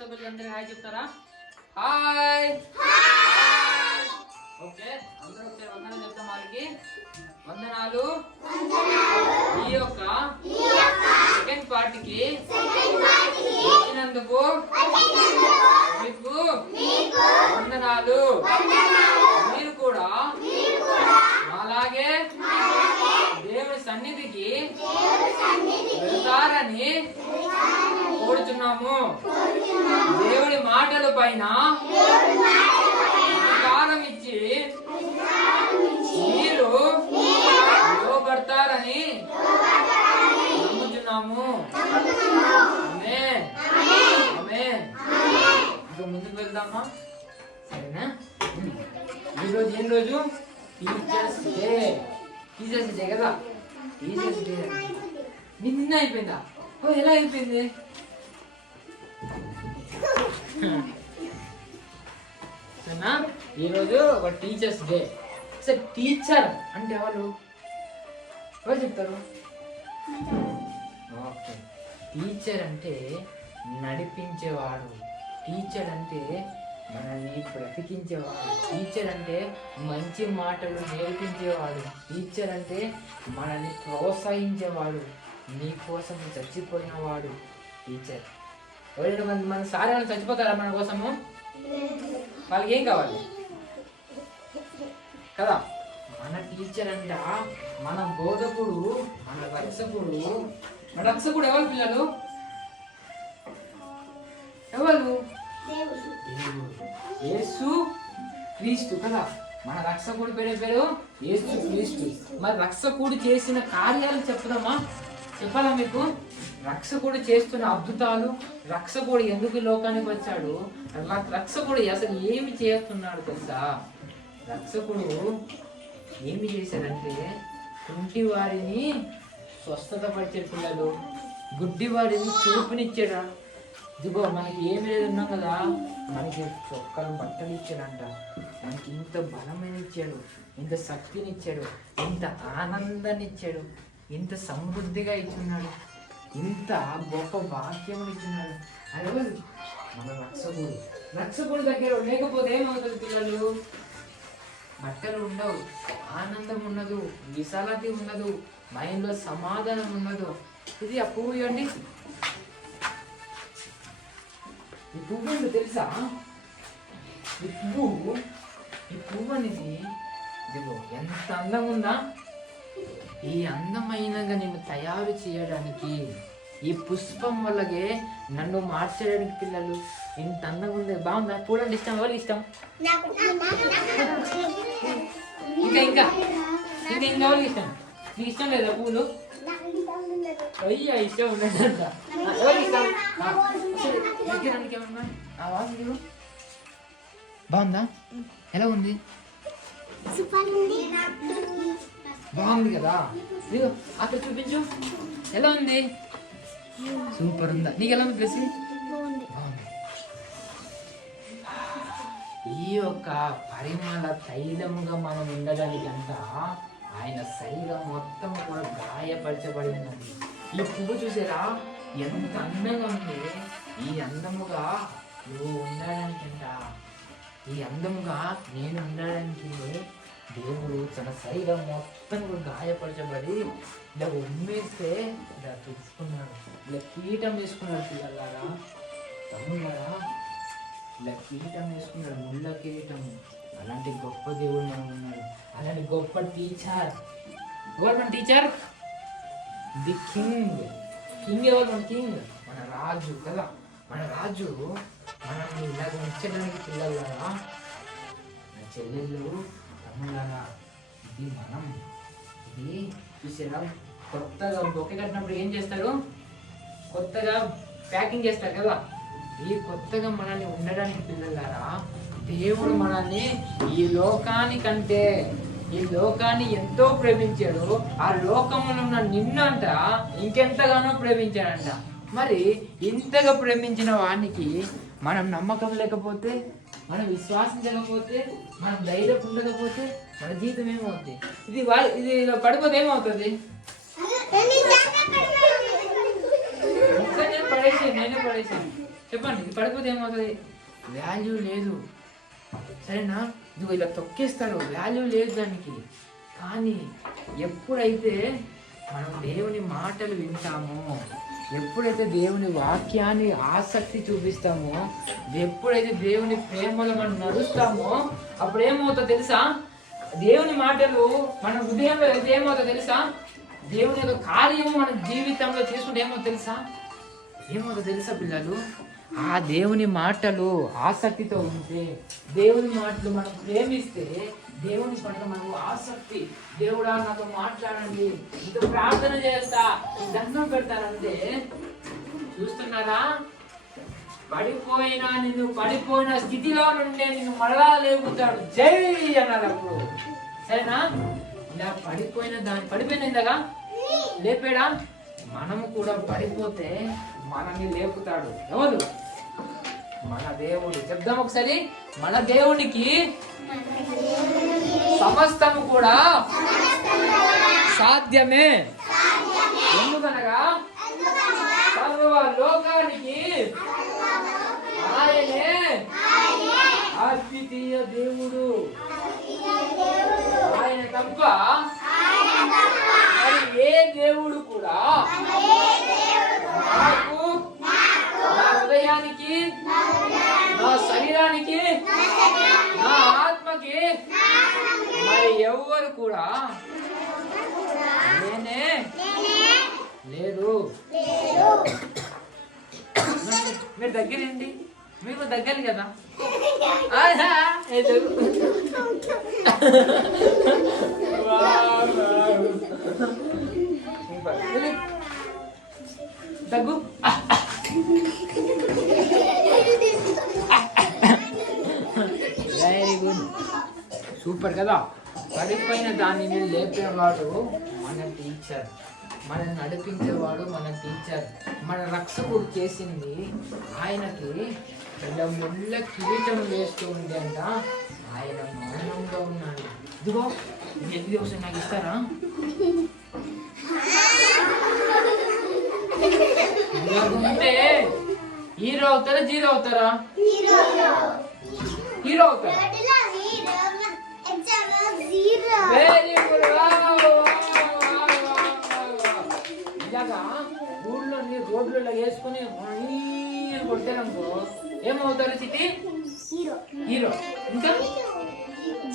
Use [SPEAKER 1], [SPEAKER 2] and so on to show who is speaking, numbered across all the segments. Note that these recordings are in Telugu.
[SPEAKER 1] సభ్యులందరూ హాయ్ చెప్తారా? హాయ్! ఓకే అందరూ ఒకసారి వందనాలు చెప్తాం వాళ్ళకి. వందనాలు. ఈ యొక్క సెకండ్ పార్టీకి వచ్చినందుకు మీకు వందనాలు. మీరు కూడా అలాగే దేవుని సన్నిధికి వెళ్తారని కోరుచున్నాము. దేవుడి మాటల పైన అధికారం ఇచ్చి మీరు లోబడతారని నమ్ముచున్నాము. ఇంకా ముందుకు వెళ్దామా? సరేనా? ఈరోజు ఏం రోజు? Teachers day. టీచర్స్ డే కదా? Teachers day. నిన్న అయిపోయిందా? ఓ ఎలా అయిపోయింది? సరేనా? ఈరోజు ఒక టీచర్స్ డే సార్ టీచర్ అంటే ఎవరు? ఎవరు చెప్తారు? ఓకే టీచర్ అంటే నడిపించేవాడు. టీచర్ అంటే మనల్ని బ్రతికించేవాడు. టీచర్ అంటే మంచి మాటలు నేర్పించేవాడు. టీచర్ అంటే మనల్ని ప్రోత్సహించేవాడు. నీ కోసం చచ్చిపోయినవాడు టీచర్ ఎవరైనా మన మన సార్ ఏమైనా చచ్చిపోతారా మన కోసము? వాళ్ళకి ఏం కావాలి? కదా? మన టీచర్ అంట మన బోధకుడు మన రక్షకుడు. మన రక్షకుడు ఎవరు పిల్లలు? ఎవరు? యేసు క్రీస్తు కదా? మన రక్షకుడు పేరు పేరు యేసు క్రీస్తు. మరి రక్షకుడు చేసిన కార్యాలు చెప్పుదామా చెప్పాలా మీకు? రక్షకుడు చేస్తున్న అద్భుతాలు రక్షకుడు ఎందుకు లోకానికి వచ్చాడు? రక్షకుడు అసలు ఏమి చేస్తున్నాడు తెలుసా? రక్షకుడు ఏమి చేశాడంటే కుంటి వారిని స్వస్థత పరిచే పిల్లలు గుడ్డి వారిని చూపునిచ్చాడా? ఇదిగో మనకి ఏమి లేదున్నాం కదా? మనకి చొక్కలు బట్టలు ఇచ్చాడంట మనకి ఇంత బలమైన ఇచ్చాడు ఇంత శక్తిని ఇచ్చాడు ఇంత ఆనందాన్ని ఇచ్చాడు ఇంత సమృద్ధిగా ఇచ్చున్నాడు. ఇంత గొప్ప వాక్యం ఇచ్చినాడు. అది మన రక్షకుడు. రక్షకుడి దగ్గర లేకపోతే ఏమవుతుంది పిల్లలు? బట్టలు ఉండవు ఆనందం ఉండదు విశాలతి ఉండదు మైండ్లో సమాధానం ఉండదు ఇది ఆ పువ్వు ఇవ్వండి. ఈ పువ్వు తెలుసా? ఈ పువ్వు ఈ పువ్వు అనేది ఇదిగో ఎంత అందం ఉందా? ఈ అందమైనగా నిన్ను తయారు చేయడానికి ఈ పుష్పం వల్లగే నన్ను మార్చడానికి పిల్లలు. ఇంత అందంగా ఉంది. బాగుందా? పూలంటే ఇష్టం ఎవరికి ఇష్టం? ఇంకా ఇంకా. ఇంకా ఇంకా ఎవరికి ఇష్టం? నీకు ఇష్టం లేదా పూలు? అయ్యా ఇష్టం ఉండదంట ఎవరికి ఇష్టం? ఆ, ఏమన్నా? ఆ, బాగుందా? ఎలా ఉంది. బాగుంది కదా? ఇదిగో అక్కడ చూపించు. ఎలా ఉంది? సూపర్ ఉందా? నీకు ఎలా ఉంది బాగుంది. ఈ యొక్క పరిమళ తైలముగా మనం ఉండడానికి అంతా ఆయన శరీరం మొత్తం కూడా గాయపరచబడి ఉన్నది ఈ పువ్వు చూసారా? ఎంత అందంగా ఉంది. ఈ అందముగా నువ్వు ఉండడానికంట ఈ అందముగా నేను ఉండడానికి దేవుడు తన శరీరం మొత్తం కూడా గాయపరచబడి ఇలా ఉమ్మేస్తే ఇలా తుడుచుకున్నాడు ఇలా కీటం వేసుకున్నాడు పిల్లలారా తమ్ముళ్ళారా? ఇలా కీటం వేసుకున్నాడు ముళ్ళ కీటం అలాంటి గొప్ప దేవుడు మనం ఉన్నాడు. అలాంటి గొప్ప teacher government teacher the king king ఎవరు? మన కింగ్ మన రాజు కదా? మన రాజు మనల్ని ఇలాగ ఉంచడానికి పిల్లలారా? నా చెల్లెళ్ళు తమ్ముళ్ళారా ఇది మనం ఇది చూసారా కొత్తగా బొక్క కట్టినప్పుడు ఏం చేస్తారు? కొత్తగా ప్యాకింగ్ చేస్తారు కదా. ఈ కొత్తగా మనల్ని ఉండడానికి పిల్లలారా దేవుడు మనల్ని ఈ లోకానికంటే ఈ లోకాన్ని ఎంతో ప్రేమించాడు. ఆ లోకంలో ఉన్న నిన్నంట ఇంకెంతగానో ప్రేమించాడంట. మరి ఇంతగా ప్రేమించిన వానికి మనం నమ్మకం లేకపోతే మనం విశ్వాసించకపోతే మనం ధైర్యం ఉండకపోతే మన జీవితం ఏమవుతుంది ఇది వా- ఇది ఇలా పడిపోతే ఏమవుతుంది? ఒకసారి నేను పడేసాను నేనే పడేసాను చెప్పండి ఇది పడిపోతే ఏమవుతుంది? వాల్యూ లేదు. సరేనా? నువ్వు ఇలా తొక్కేస్తారు. వాల్యూ లేదు దానికి. కానీ ఎప్పుడైతే మనం దేవుని మాటలు వింటామో ఎప్పుడైతే దేవుని వాక్యాన్ని ఆసక్తి చూపిస్తామో ఎప్పుడైతే దేవుని ప్రేమలో మనం నడుస్తామో అప్పుడు ఏమవుతుందో తెలుసా? దేవుని మాటలు మన హృదయంలో అయితే ఏమవుతుందో తెలుసా? దేవుని యొక్క కార్యము మన జీవితంలో చేసుకుంటే ఏమో తెలుసా? ఏమవుతుందో తెలుసా పిల్లలు? ఆ దేవుని మాటలు ఆసక్తితో ఉంటే దేవుని మాటలు మనం ప్రేమిస్తే దేవుని పట్ల మనకు ఆసక్తి. దేవుడా నాతో మాట్లాడండి. ఇంత ప్రార్థన చేస్తా. దండం పెడతానంటే చూస్తున్నారా? పడిపోయినా నిన్ను పడిపోయిన స్థితిలో నుండే నిన్ను మరలా లేపుతాడు. జై అన్నారు అప్పుడు సరేనా? ఇలా పడిపోయిన దాన్ని పడిపోయిన ఇందాక లేపాడా? మనము కూడా పడిపోతే మనల్ని లేపుతాడు. ఎవరు? మన దేవుడు. చెప్దాం ఒకసారి. మన దేవునికి సమస్తము కూడా సాధ్యమే. ఎందుకనగా సర్వ లోకానికి ఆయనే అద్వితీయ దేవుడు. ఆయన తప్ప కూడా నేనే లేదు మీరు దగ్గరండి మీకు దగ్గర కదా ఆహా, ఏదో. Wow, wow. వెళ్ళి. దగ్గు వెరీ గుడ్ సూపర్ కదా పడిపోయిన దానిని లేపేవాడు మన టీచర్. మనల్ని నడిపించేవాడు మన టీచర్. మన రక్షకుడు చేసింది ఆయనకి ఇలా ముళ్ళ కిరీటం వేస్తూ ఉంది అంట. ఆయన మౌనంగా ఉన్నాడు. ఇదిగో ఇది ఎందుకు ఒకసారి నాకు ఇస్తారా? ఇలాగుంటే హీరో అవుతారా జీరో అవుతారా? హీరో అవుతారా? Very good. ఇలాగా ఊళ్ళో రోడ్లలో వేసుకుని అని కొట్టారనుకో ఏమవుతారు చిట్టి? హీరో ఇంకా?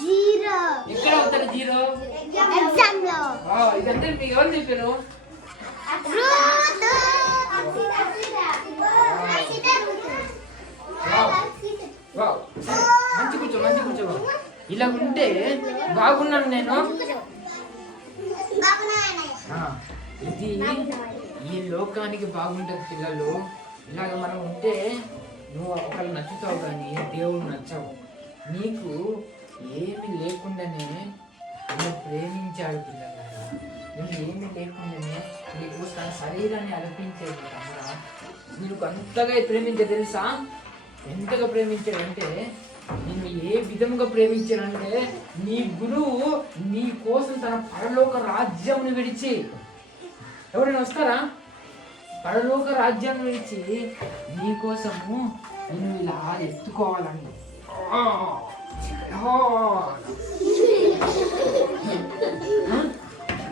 [SPEAKER 2] జీరో.
[SPEAKER 1] ఎక్కడ అవుతారు జీరో? ఎగ్జామ్లో ఇదంతా మీకు ఎవరు చెప్పారు? మంచి కూర్చో మంచి కూర్చో. ఇలా ఉంటే బాగున్నాను నేను. ఇది ఈ లోకానికి బాగుంటుంది పిల్లలు. ఇలాగ మనం ఉంటే నువ్వు ఒకళ్ళు నచ్చుతావు కానీ దేవుడు నచ్చవు. నీకు ఏమి లేకుండానే నువ్వు ప్రేమించాడు పిల్లలారా నువ్వు ఏమి లేకుండానే నీకు తన శరీరాన్ని అర్పించేది నీకు అంతగా ప్రేమించే తెలుసా? ఎంతగా ప్రేమించాడంటే నిన్ను ఏ విధముగా ప్రేమించానంటే నీ గురువు నీ కోసం తన పరలోక రాజ్యంను విడిచి ఎవరైనా వస్తారా? పరలోక రాజ్యాన్ని విడిచి నీ కోసము నిన్ను ఇలా ఎత్తుకోవాలని. ఆ,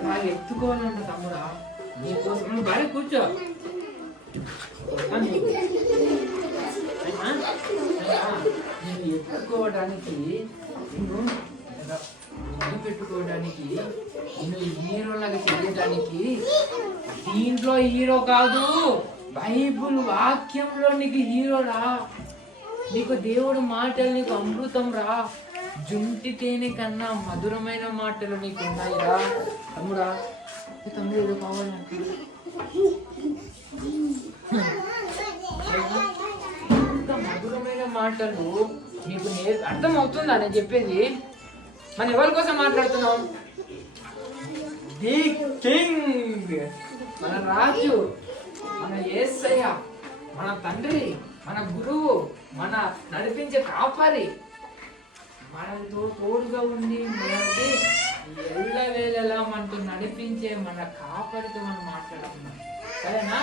[SPEAKER 1] ఇలా ఎత్తుకోవాలంట తమ్ముడా. నీ కోసం బాగా కూర్చో. అని. ఎత్తుకోవడానికి నిన్ను పెట్టుకోవడానికి నిన్ను హీరోలాగా చేయడానికి దీంట్లో హీరో కాదు బైబుల్ వాక్యంలో నీకు హీరోరా నీకు దేవుడు మాటలు నీకు అమృతం రా. జుంటి తేనె కన్నా మధురమైన మాటలు నీకు ఉన్నాయిరా తమ్ముడా తమ్ముడు ఏదో కావాలి మధురమైన మాటలు. నీకు నే అర్థం అవుతుందా నేను చెప్పేది? మనం ఎవరి కోసం మాట్లాడుతున్నాం ది కింగ్. మన రాజు మన యేసయ్య మన తండ్రి మన గురువు మన నడిపించే కాపరి. మనతో తోడుగా ఉండి మనకి ఎల్ల వేళలా నడిపించే మన కాపరితో మనం మాట్లాడుతున్నాం సరేనా?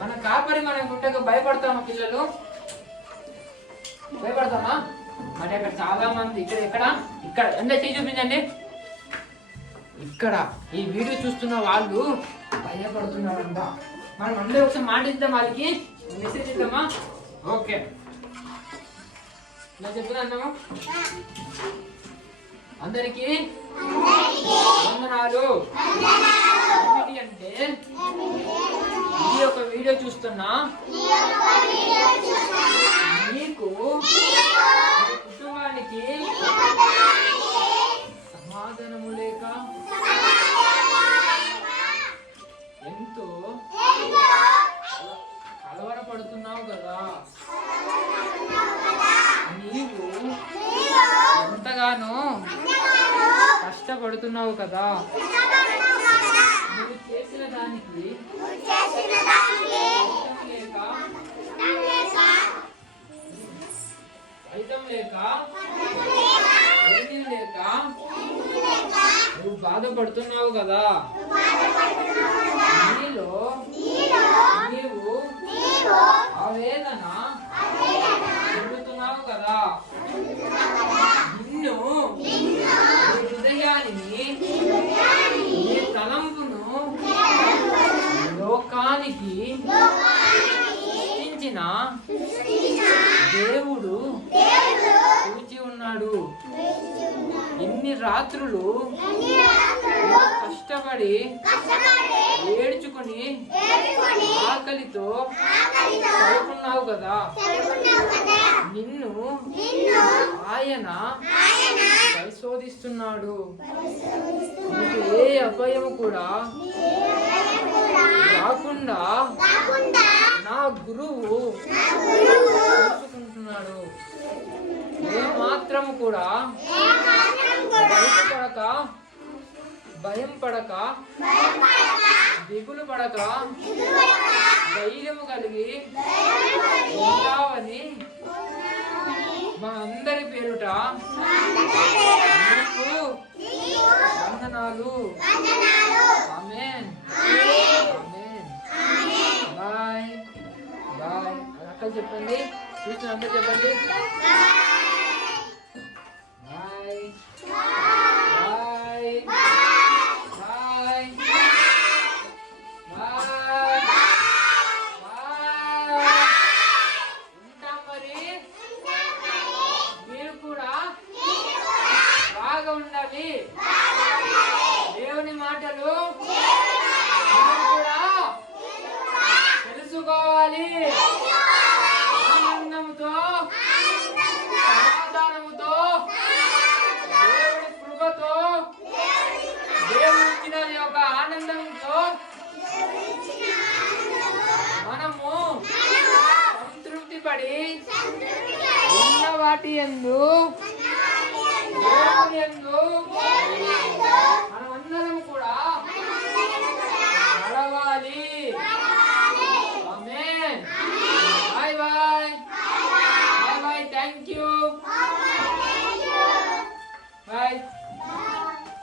[SPEAKER 1] మన కాపరి మనం గుట్టకు భయపడతామా పిల్లలు. భయపడతామా? మరి అక్కడ చాలా మంది ఇక్కడ ఇక్కడ ఇక్కడ. ఎంత చేయి చూపించండి. ఇక్కడ. ఈ వీడియో చూస్తున్న వాళ్ళు భయపడుతున్నారంట. మనం అందరూ ఒకసారి మాట ఇద్దాం వాళ్ళకి. మెసేజ్ ఇద్దామా? ఓకే నేను చెప్తున్నా అందరికి వందనాలు. ఏమిటి అంటే ఈ యొక్క వీడియో చూస్తున్నా మీకు కుటుంబానికి సమాధానము లేక ఎంతో కలవరపడుతున్నావు కదా. నీవు ఎంతగానో కష్టపడుతున్నావు కదా. నువ్వు చేసిన దానికి లేక లేక ఏమీ లేక నువ్వు బాధపడుతున్నావు కదా? నీలో నీవు ఆవేదన చెందుతున్నావు కదా? నిన్ను హృదయాన్ని నీ తలంపును లోకానికి సృష్టించిన దేవుడు ఉన్నాడు ఎన్ని రాత్రులు కష్టపడి ఏడ్చుకొని ఆకలితో పడుకున్నావు కదా. నిన్ను ఆయన పరిశోధిస్తున్నాడు. నీకు ఏ అపాయము కూడా రాకుండా నా గురువు చూసుకుంటున్నాడు ఏ మాత్రం కూడా భయపడక భయం పడక దిగులు పడక ధైర్యం కలిగి ఉంటావని మా అందరి పేరుట నీకు వందనాలు. ఆమేన్. బాయ్. బాయ్. అక్కలు చెప్పండి. చూసిన అందరు చెప్పండి. పడి ఉన్న వాటి ఎందు దేవుని యందు